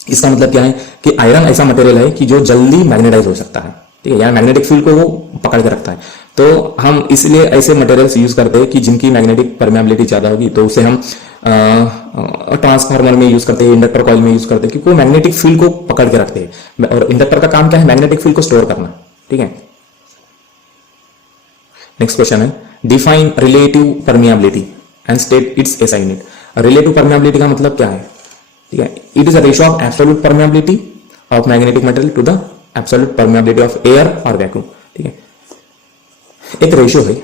इसका मतलब क्या है कि आयरन ऐसा मटेरियल है कि जो जल्दी मैग्नेटाइज हो सकता है, ठीक है, यानी मैग्नेटिक फील्ड को वो पकड़ के रखता है। तो हम इसलिए ऐसे मटेरियल्स यूज करते हैं कि जिनकी मैग्नेटिक परमियाबिलिटी ज्यादा होगी, तो उसे हम ट्रांसफार्मर में यूज करते हैं, इंडक्टर कॉइल में यूज करते हैं, क्योंकि वो मैग्नेटिक फील्ड को पकड़ के रखते हैं। और इंडक्टर का काम क्या है, मैग्नेटिक फील्ड को स्टोर करना, ठीक है। नेक्स्ट क्वेश्चन है define relative permeability and state its SI unit. Relative permeability का मतलब क्या है, ठीक है, it is a ratio of absolute permeability of magnetic material to the absolute permeability of air और वैक्यूम, ठीक है। एक रेशियो है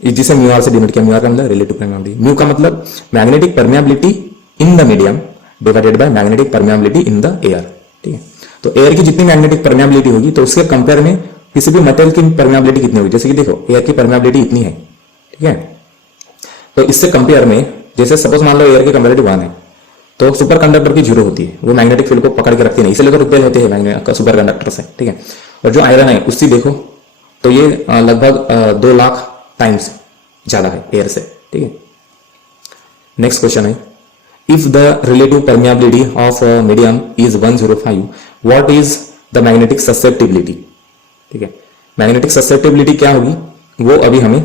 जिसे म्यू आर से डिनोट किया। म्यू आर का मतलब रिलेटिव परमियाबिलिटी, म्यू का मतलब magnetic permeability in the medium divided by magnetic permeability in the air, ठीक है। तो एयर की जितनी मैग्नेटिक परमियाबिलिटी होगी तो उसके कंपेयर में किसी भी मटेरियल की परमियाबिलिटी कितनी होगी, जैसे कि देखो एयर की परमियाबिलिटी इतनी है, ठीक है। तो इससे कंपेयर में जैसे सपोज मान लो एयर की कंपेरेटिव 1 है तो सुपर कंडक्टर की 0 होती है, वो मैग्नेटिक फील्ड को पकड़ के रखती नहीं, इसलिए तो रिपेल होते हैं मैग्नेट सुपर कंडक्टर से, ठीक है। और जो आयरन है उससे देखो तो ये लगभग 2 लाख टाइम्स ज्यादा है एयर से, ठीक है। नेक्स्ट क्वेश्चन है if the relative permeability of medium is 105 what is the magnetic susceptibility, ठीक है। मैग्नेटिक ससेप्टिबिलिटी क्या होगी वो अभी हमें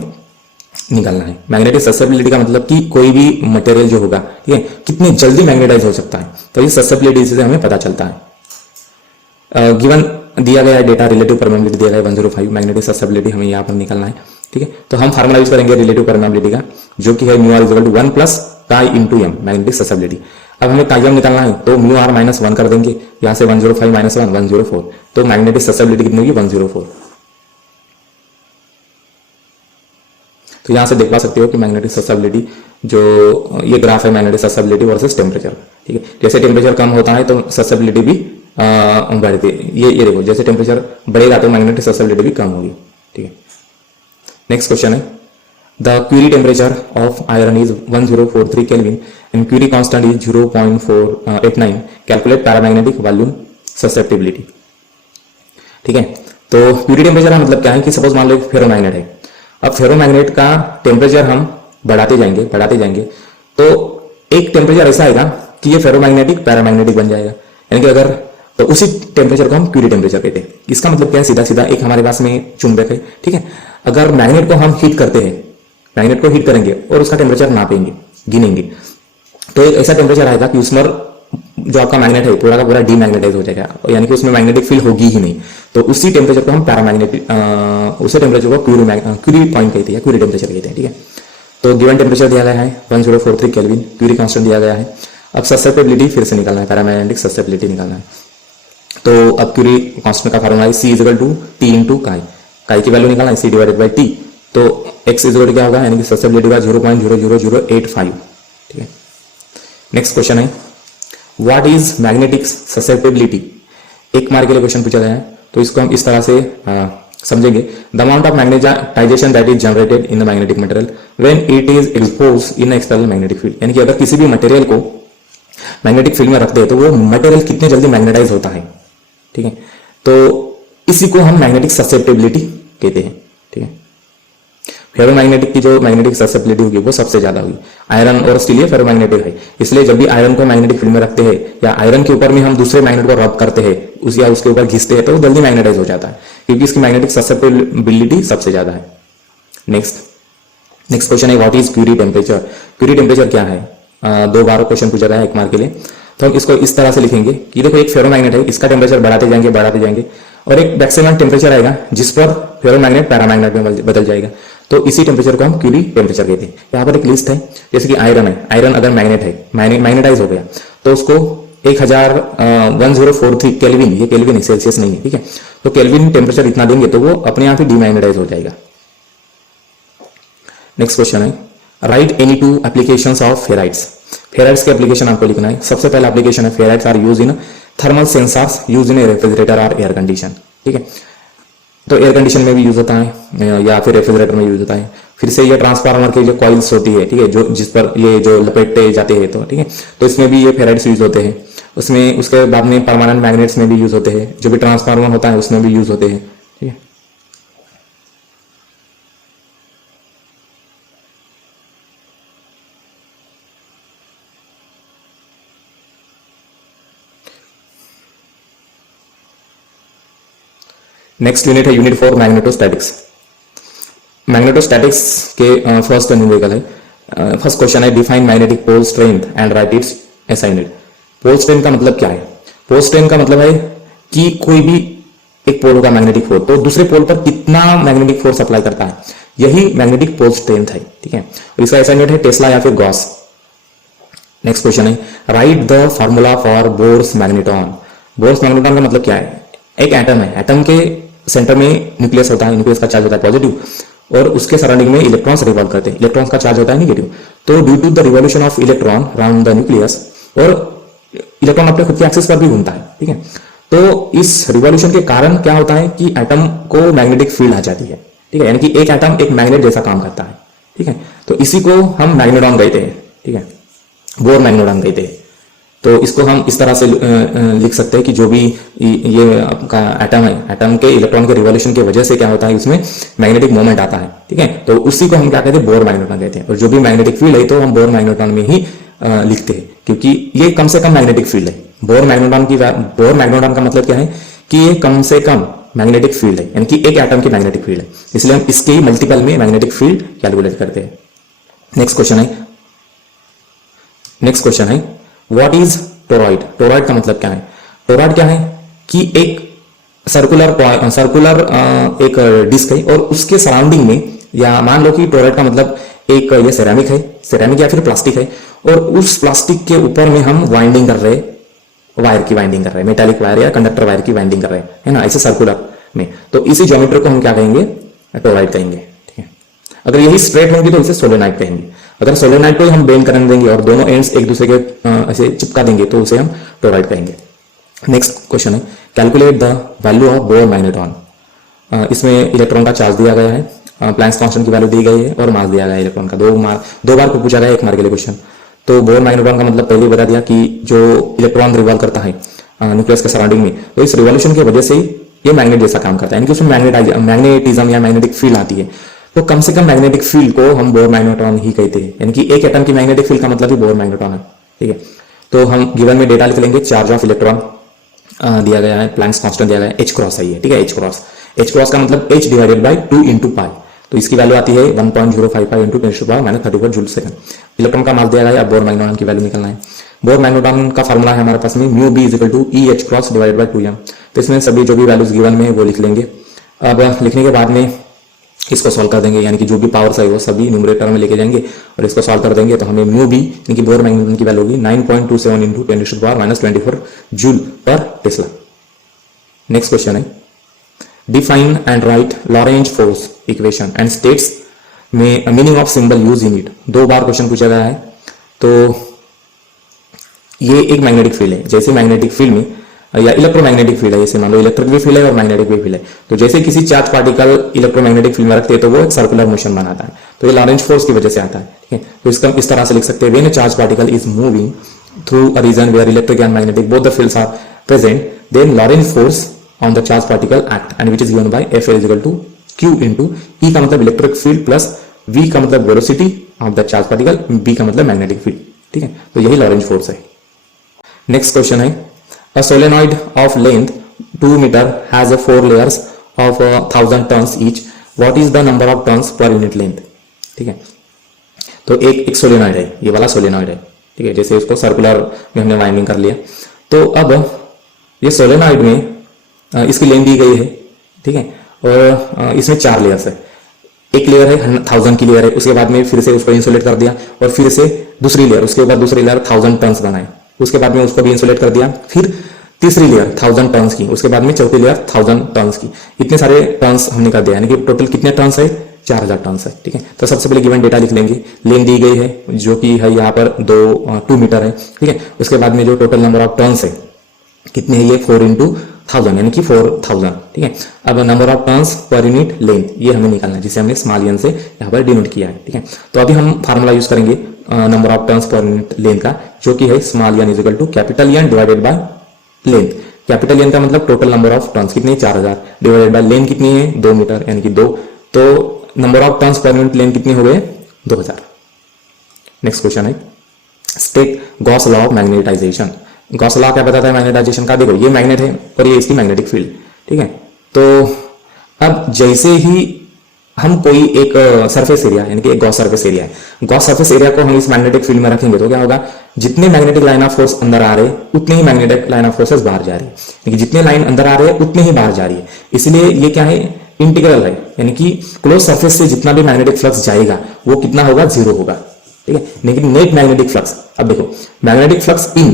निकालना है। मैग्नेटिक ससेप्टिबिलिटी का मतलब कि कोई भी मटेरियल जो होगा, ठीक है, कितनी जल्दी मैग्नेटाइज हो सकता है, तो ये ससेप्टिबिलिटी से हमें पता चलता है। गिवन दिया गया है डेटा, रिलेटिव परमियाबिलिटी दिया गया है 105, मैग्नेटिक ससेप्टिबिलिटी हमें यहाँ पर निकालना है, ठीक है। तो हम फार्मूला यूज करेंगे रिलेटिव परमियाबिलिटी का, जो कि है mu R equal to 1 plus chi into M magnetic susceptibility. अब हमें काई एम निकालना है तो म्यू आर माइनस 1 कर देंगे, यहाँ से 105 माइनस 1 104, तो मैग्नेटिक ससेप्टिबिलिटी कितनी होगी 104। तो यहां से देख पा सकते हो कि मैग्नेटिक ससेप्टिबिलिटी जो ये ग्राफ है मैग्नेटिक ससेप्टिबिलिटी वर्सेस टेम्परेचर, ठीक है। जैसे टेम्परेचर कम होता है तो ससेप्टिबिलिटी भी बढ़ती है। ये देखो जैसे टेम्परेचर बढ़ेगा तो मैग्नेटिक ससेप्टिबिलिटी भी कम होगी, ठीक है। नेक्स्ट क्वेश्चन है the Curie temperature of iron is 1043 kelvin and Curie constant is 0.489, calculate paramagnetic volume susceptibility, ठीक है। तो क्यूरी टेम्परेचर का मतलब क्या है कि सपोज मान लो एक फेरोमैग्नेट है। अब फेरोमैग्नेट का टेम्परेचर हम बढ़ाते जाएंगे तो एक टेम्परेचर ऐसा आएगा कि ये फेरोमैग्नेटिक पैरामैग्नेटिक बन जाएगा, यानी कि अगर तो उसी टेम्परेचर को हम क्यूरी टेम्परेचर कहते हैं। इसका मतलब क्या है, सीधा सीधा एक हमारे पास में चुंबक है, ठीक है। अगर मैग्नेट को हम हीट करते हैं, मैग्नेट को हीट करेंगे और उसका टेम्परेचर नापेंगे, गिनेंगे, तो एक ऐसा टेम्परेचर आएगा कि उसमें जो आपका मैग्नेट है पूरा का पूरा डीमैग्नेटाइज हो जाएगा, यानी कि उसमें मैग्नेटिक फील्ड होगी ही नहीं। तो उसी टेम्परेचर को हम पैरामैग्नेटिक उसी टेम्परेचर को क्यूरी पॉइंट कहते हैं, क्यूरी टेम्परेचर कहते हैं, ठीक है। तो गिवन टेम्परेचर दिया गया है 1043 केल्विन, क्यूरी कांस्टेंट दिया गया है। अब ससेप्टिबिलिटी फिर से निकालना है, पैरामैग्नेटिक ससेप्टिबिलिटी निकालना है। तो अब क्यूरी कांस्टेंट का फार्मूला है C equal to T into chi की वैल्यू निकालना है C डिवाइडेड बाई T। तो X इक्वल क्या होगा, यानी कि ससेप्टिबिलिटी का 0.00085, ठीक है। नेक्स्ट क्वेश्चन है what is magnetic susceptibility. 1 mark के लिए क्वेश्चन पूछा गया है, तो इसको हम इस तरह से समझेंगे। The amount of magnetization that is generated in the magnetic material when it is expose in external magnetic field. यानी कि अगर किसी भी मटेरियल को मैग्नेटिक फील्ड में रखते हैं तो वो मटेरियल कितने जल्दी मैग्नेटाइज होता है, ठीक है। तो इसी को हम मैग्नेटिक ससेप्टिबिलिटी कहते हैं, ठीक है। फेरोमैग्नेटिक की जो मैग्नेटिक ससेप्टिबिलिटी होगी वो सबसे ज्यादा होगी। आयरन और स्टील ये फेरोमैग्नेटिक है, इसलिए जब भी आयरन को मैग्नेटिक फील्ड में रखते हैं या आयरन के ऊपर में हम दूसरे मैग्नेट को रब करते हैं या उसके ऊपर घिसते हैं तो वो जल्दी मैग्नेटाइज हो जाता है, क्योंकि इसकी मैग्नेटिक ससेप्टिबिलिटी सबसे ज्यादा है। नेक्स्ट क्वेश्चन है what is Curie temperature. Curie temperature क्या है? 2 बार क्वेश्चन पूछा गया है 1 मार्क के लिए, तो हम इसको इस तरह से लिखेंगे कि देखो एक फेरोमैग्नेट है, इसका टेम्परेचर बढ़ाते जाएंगे और एक मैक्सिमम टेम्परेचर आएगा जिस पर फेरोमैग्नेट पैरामैग्नेट में बदल जाएगा, तो इसी टेम्परेचर को हम क्यूरी टेम्परेचर कहते हैं। यहाँ पर एक लिस्ट है, जैसे कि आयरन है, आयरन अगर मैग्नेट है, मैग्नेटाइज हो गया तो उसको 1043 केल्विन, ये केल्विन है, सेल्सियस नहीं है, ठीक है। तो केल्विन टेम्परेचर इतना देंगे तो वो अपने आप ही डीमैग्नेटाइज हो जाएगा। नेक्स्ट क्वेश्चन है write any 2 applications of ferrites. Ferrites के एप्लीकेशन आपको लिखना है। सबसे पहला एप्लीकेशन है ferrites are use in thermal sensors use in refrigerator और एयर कंडीशन, ठीक है। तो एयर कंडीशन में भी यूज होता है या फिर रेफ्रिजरेटर में यूज होता है। फिर से ये ट्रांसफार्मर की जो कॉइल्स होती है, ठीक है, जो जिस पर ये जो लपेटे जाते हैं, तो ठीक है, तो इसमें भी ये फेराइट्स यूज होते हैं। उसमें उसके बाद में परमानेंट मैग्नेट्स में भी यूज होते हैं, जो भी ट्रांसफार्मर होता है उसमें भी यूज होते हैं, ठीक है। नेक्स्ट यूनिट है यूनिट 4 मैग्नेटोस्टैटिक्स। मैग्नेटोस्टैटिक्स के फर्स्ट न्यूमेरिकल है। फर्स्ट क्वेश्चन है define magnetic pole strength and write its assigned. Pole strength का मतलब क्या है? पोल स्ट्रेंथ का मतलब है कि कोई भी एक पोल होगा मैग्नेटिक फोर्स, तो दूसरे पोल पर कितना मैग्नेटिक फोर्स अप्लाई करता है, यही मैग्नेटिक पोल स्ट्रेंथ है, ठीक है। और इसका असाइनमेंट है टेस्ला या फिर गॉस। नेक्स्ट क्वेश्चन है write the formula for Bohr's magnetron. Bohr's magnetron का मतलब क्या है? एक एटम है, एटम के सेंटर में न्यूक्लियस होता है, न्यूक्लियस का चार्ज होता है पॉजिटिव और उसके सराउंडिंग में इलेक्ट्रॉन्स रिवॉल्व करते हैं, इलेक्ट्रॉन्स का चार्ज होता है नेगेटिव। तो due to the revolution of electron around the nucleus, और इलेक्ट्रॉन अपने खुद के एक्सिस पर भी घूमता है, ठीक है। तो इस रिवॉल्यूशन के कारण क्या होता है कि एटम को मैग्नेटिक फील्ड आ जाती है, ठीक है, यानी कि एक एटम एक मैग्नेट जैसा काम करता है, ठीक है। तो इसी को हम मैग्नेट्रॉन कहते हैं, ठीक है, बोर मैग्नेट्रॉन कहते हैं। तो इसको हम इस तरह से लिख सकते हैं कि जो भी ये आपका एटम है, एटम के इलेक्ट्रॉन के रिवॉल्यूशन की वजह से क्या होता है, इसमें मैग्नेटिक मोमेंट आता है, ठीक है। तो उसी को हम क्या कहते हैं, बोर मैग्नेट्रॉन कहते हैं। और जो भी मैग्नेटिक फील्ड है तो हम बोर मैग्नेट्रॉन में ही लिखते हैं, क्योंकि ये कम से कम मैग्नेटिक फील्ड है। बोर मैग्नेट्रॉन का मतलब क्या है कि ये कम से कम मैग्नेटिक फील्ड है, यानी कि एक एटम की मैग्नेटिक फील्ड है, इसलिए हम इसके मल्टीपल में मैग्नेटिक फील्ड कैलकुलेट करते हैं। नेक्स्ट क्वेश्चन है व्हाट इज टोरॉइड। टोरॉइड का मतलब क्या है? टोरॉइड क्या है कि एक सर्कुलर एक डिस्क है और उसके सराउंडिंग में, या मान लो कि टोरॉइड का मतलब एक ये सिरेमिक है, सिरेमिक या फिर प्लास्टिक है, और उस प्लास्टिक के ऊपर में हम वाइंडिंग कर रहे हैं, वायर की वाइंडिंग कर रहे हैं, मेटालिक वायर या कंडक्टर वायर की वाइंडिंग कर रहे हैं, है ना, ऐसे सर्कुलर में। तो इसी ज्योमेट्री को हम क्या कहेंगे, टोरॉइड कहेंगे, ठीक है। अगर यही स्ट्रेट होंगी तो इसे सोलेनॉइड कहेंगे। अगर सोलेनॉइड को हम बेंड करने देंगे और दोनों एंड्स एक दूसरे के ऐसे चिपका देंगे तो उसे हम टोरॉइड कहेंगे। नेक्स्ट क्वेश्चन है calculate the value of bore magnetron. इसमें इलेक्ट्रॉन का चार्ज दिया गया है, प्लैंक्स कांस्टेंट की वैल्यू दी गई है और मास दिया गया है इलेक्ट्रॉन का। 2 बार को पूछा गया 1 मार्क के लिए क्वेश्चन। तो बोर मैग्नेट्रॉन का मतलब पहले बता दिया कि जो इलेक्ट्रॉन रिवॉल्व करता है न्यूक्लियस के सराउंडिंग में, तो इस रिवॉल्यूशन की वजह से ये मैग्नेट जैसा काम करता है, यानी कि उसमें मैग्नेटिज्म या मैग्नेटिक फील्ड आती है। तो कम से कम मैग्नेटिक फील्ड को हम बोर मैग्नेट्रॉन ही कहते हैं, यानी कि एक एटम की मैग्नेटिक फील्ड का मतलब ही बोर मैग्नेट्रॉन है, ठीक है। तो हम गिवन में डेटा लिख लेंगे, चार्ज ऑफ इलेक्ट्रॉन दिया गया है, प्लैंक्स कांस्टेंट दिया गया है, h है ये, ठीक है, h का मतलब h डिवाइडेड बाय 2 into पाई। तो इसकी वैल्यू आती है 1.055 into 10⁻⁻34 जूल सेकंड। इलेक्ट्रॉन का मास दिया गया है, अब बोर मैग्नेट्रॉन की वैल्यू निकलना है। बोर मैग्नेट्रॉन का फॉर्मूला है हमारे पास में μb = EH divided by 2m। तो इसमें सभी जो भी वैल्यूज गिवन में वो लिख लेंगे। अब लिखने के बाद में इसको सॉल्व कर देंगे, यानी कि जो भी पावर्स है वो सभी न्यूमरेटर में लेके जाएंगे और इसको सॉल्व कर देंगे, तो हमें μb यानी कि बोर मैग्नेट्रॉन की वैल्यू होगी 9.27 into 10⁻⁻24 जूल पर टेस्ला। नेक्स्ट क्वेश्चन है define and write Lorentz force equation and states में meaning of symbol use in it. 2 बार क्वेश्चन पूछा गया है, तो ये एक मैग्नेटिक फील्ड है। जैसे मैग्नेटिक फील्ड में या इलेक्ट्रोमैग्नेटिक फील्ड है, जैसे मान लो इलेक्ट्रिक भी फील्ड है और मैग्नेटिक भी फील्ड है, तो जैसे किसी चार्ज पार्टिकल इलेक्ट्रोमैग्नेटिक फील्ड में रखते हैं तो वो एक सर्कुलर मोशन बनाता है, तो ये लॉरेंज फोर्स की वजह से आता है। ठीक है, तो इसका इस तरह से लिख सकते हैं, when a charge particle is moving through a region where electric and magnetic both the fields are present, then Lorentz force on the charge particle act and which is given by F is equal to Q into E का मतलब इलेक्ट्रिक फील्ड प्लस V का मतलब velocity of the charge particle, B का मतलब मैग्नेटिक फील्ड। ठीक है, तो यही लॉरेंज फोर्स है। नेक्स्ट क्वेश्चन है, a solenoid of length 2 meter has a 4 layers of 1000 turns each. What is the number of turns per unit length? ठीक है, तो एक सोलेनॉइड है, ये वाला सोलेनॉइड है। ठीक है, जैसे इसको सर्कुलर में हमने वाइंडिंग कर लिया, तो अब ये सोलेनॉइड में इसकी लेंथ दी गई है। ठीक है, और इसमें 4 लेयर्स है। एक लेयर है 1000 की लेयर है, उसके बाद में फिर से उसको इंसुलेट कर दिया और फिर से दूसरी लेयर, उसके बाद दूसरी लेयर 1000 टर्न्स बनाए, उसके बाद में उसको भी इंसुलेट कर दिया, फिर तीसरी लेयर 1000 टर्न्स की, उसके बाद में चौथी लेयर 1000 टर्न्स की। इतने सारे टर्न्स हमने कर दिया, यानी कि टोटल कितने टर्न्स है, 4000 टर्न्स है। ठीक है, तो सबसे पहले गिवन डेटा लिख लेंगे, लेंथ दी गई है जो कि है यहाँ पर 2 मीटर है। ठीक है, उसके बाद में जो टोटल नंबर ऑफ टर्न्स है कितने है, ये 4 इंटू 1000 यानी कि 4000। ठीक है, अब number of turns per unit length ये हमें निकालना है, जिसे हमने स्मॉल एन से यहाँ पर डिनोट किया है। ठीक है, तो अभी हम फार्मूला यूज करेंगे number of turns per unit length का, जो कि है small N is equal to capital N divided by length. Capital N का मतलब टोटल नंबर ऑफ टर्न्स कितनी, 4000 डिवाइडेड बाय लेंथ कितनी है, 2 मीटर यानी कि 2, तो number of turns per unit length कितनी हो गए, 2000। नेक्स्ट क्वेश्चन है, state Gauss law of magnetization. Gauss law क्या बताता है मैग्नेटाइजेशन का, देखो ये मैग्नेट है और ये इसकी मैग्नेटिक फील्ड। ठीक है, तो अब जैसे ही हम कोई एक सरफेस एरिया यानी कि एक गॉस सरफेस एरिया है, गॉस सरफेस एरिया को हम इस मैग्नेटिक फील्ड में रखेंगे तो क्या होगा, जितने मैग्नेटिक लाइन ऑफ फोर्स अंदर आ रहे हैं उतने ही मैग्नेटिक लाइन ऑफ फोर्सेस बाहर जा रही है, यानी कि जितने लाइन अंदर आ रहे हैं उतने ही बाहर जा रही है। इसलिए ये क्या है, इंटीग्रल है, यानी कि क्लोज सरफेस से जितना भी मैग्नेटिक फ्लक्स जाएगा वो कितना होगा, 0 होगा। ठीक है, लेकिन नेट मैग्नेटिक फ्लक्स, अब देखो magnetic flux in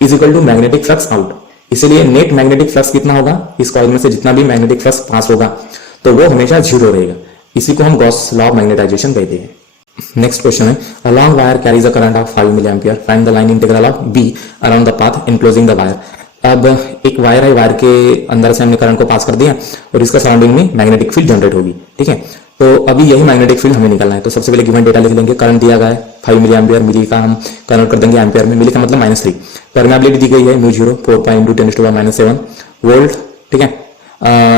is equal to magnetic flux out, इसलिए नेट मैग्नेटिक फ्लक्स कितना होगा, इस कॉइल में से जितना भी मैग्नेटिक फ्लक्स पास होगा तो वो हमेशा 0 रहेगा। इसी को हम गॉस लॉ ऑफ मैग्नेटाइजेशन कहते हैं। नेक्स्ट क्वेश्चन है, a long wire carries a current of 5 milli ampere, find the line integral of B around the path enclosing the wire. अब एक वायर है, वायर के अंदर से हमने करंट को पास कर दिया और इसका सराउंडिंग में मैग्नेटिक फील्ड जनरेट होगी। ठीक है, तो अभी यही मैग्नेटिक फील्ड हमें निकालना है। तो सबसे पहले गिवन डेटा लिख लेंगे, करंट दिया गया है 5 मिली एम्पियर, मिली का हम कन्वर्ट कर देंगे एम्पियर में, मिली का मतलब -3, परमेबिलिटी दी गई है म्यू 4 पाई इंटू 10⁻⁷ वोल्ट। ठीक है,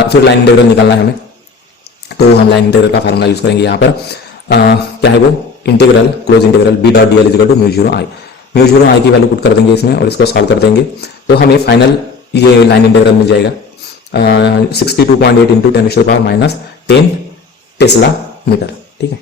फिर लाइन इंटीग्रल निकालना है हमें, तो हम लाइन इंटीग्रल का फार्मूला यूज करेंगे यहाँ पर। क्या है वो, integral close integral b dot dl is equal to mu 0 i की वैल्यू पुट कर देंगे इसमें और इसको सॉल्व कर देंगे, तो हमें फाइनल ये लाइन इंटीग्रल मिल जाएगा 62.8 इंटू 10⁻⁻10 टेस्ला मीटर। ठीक है।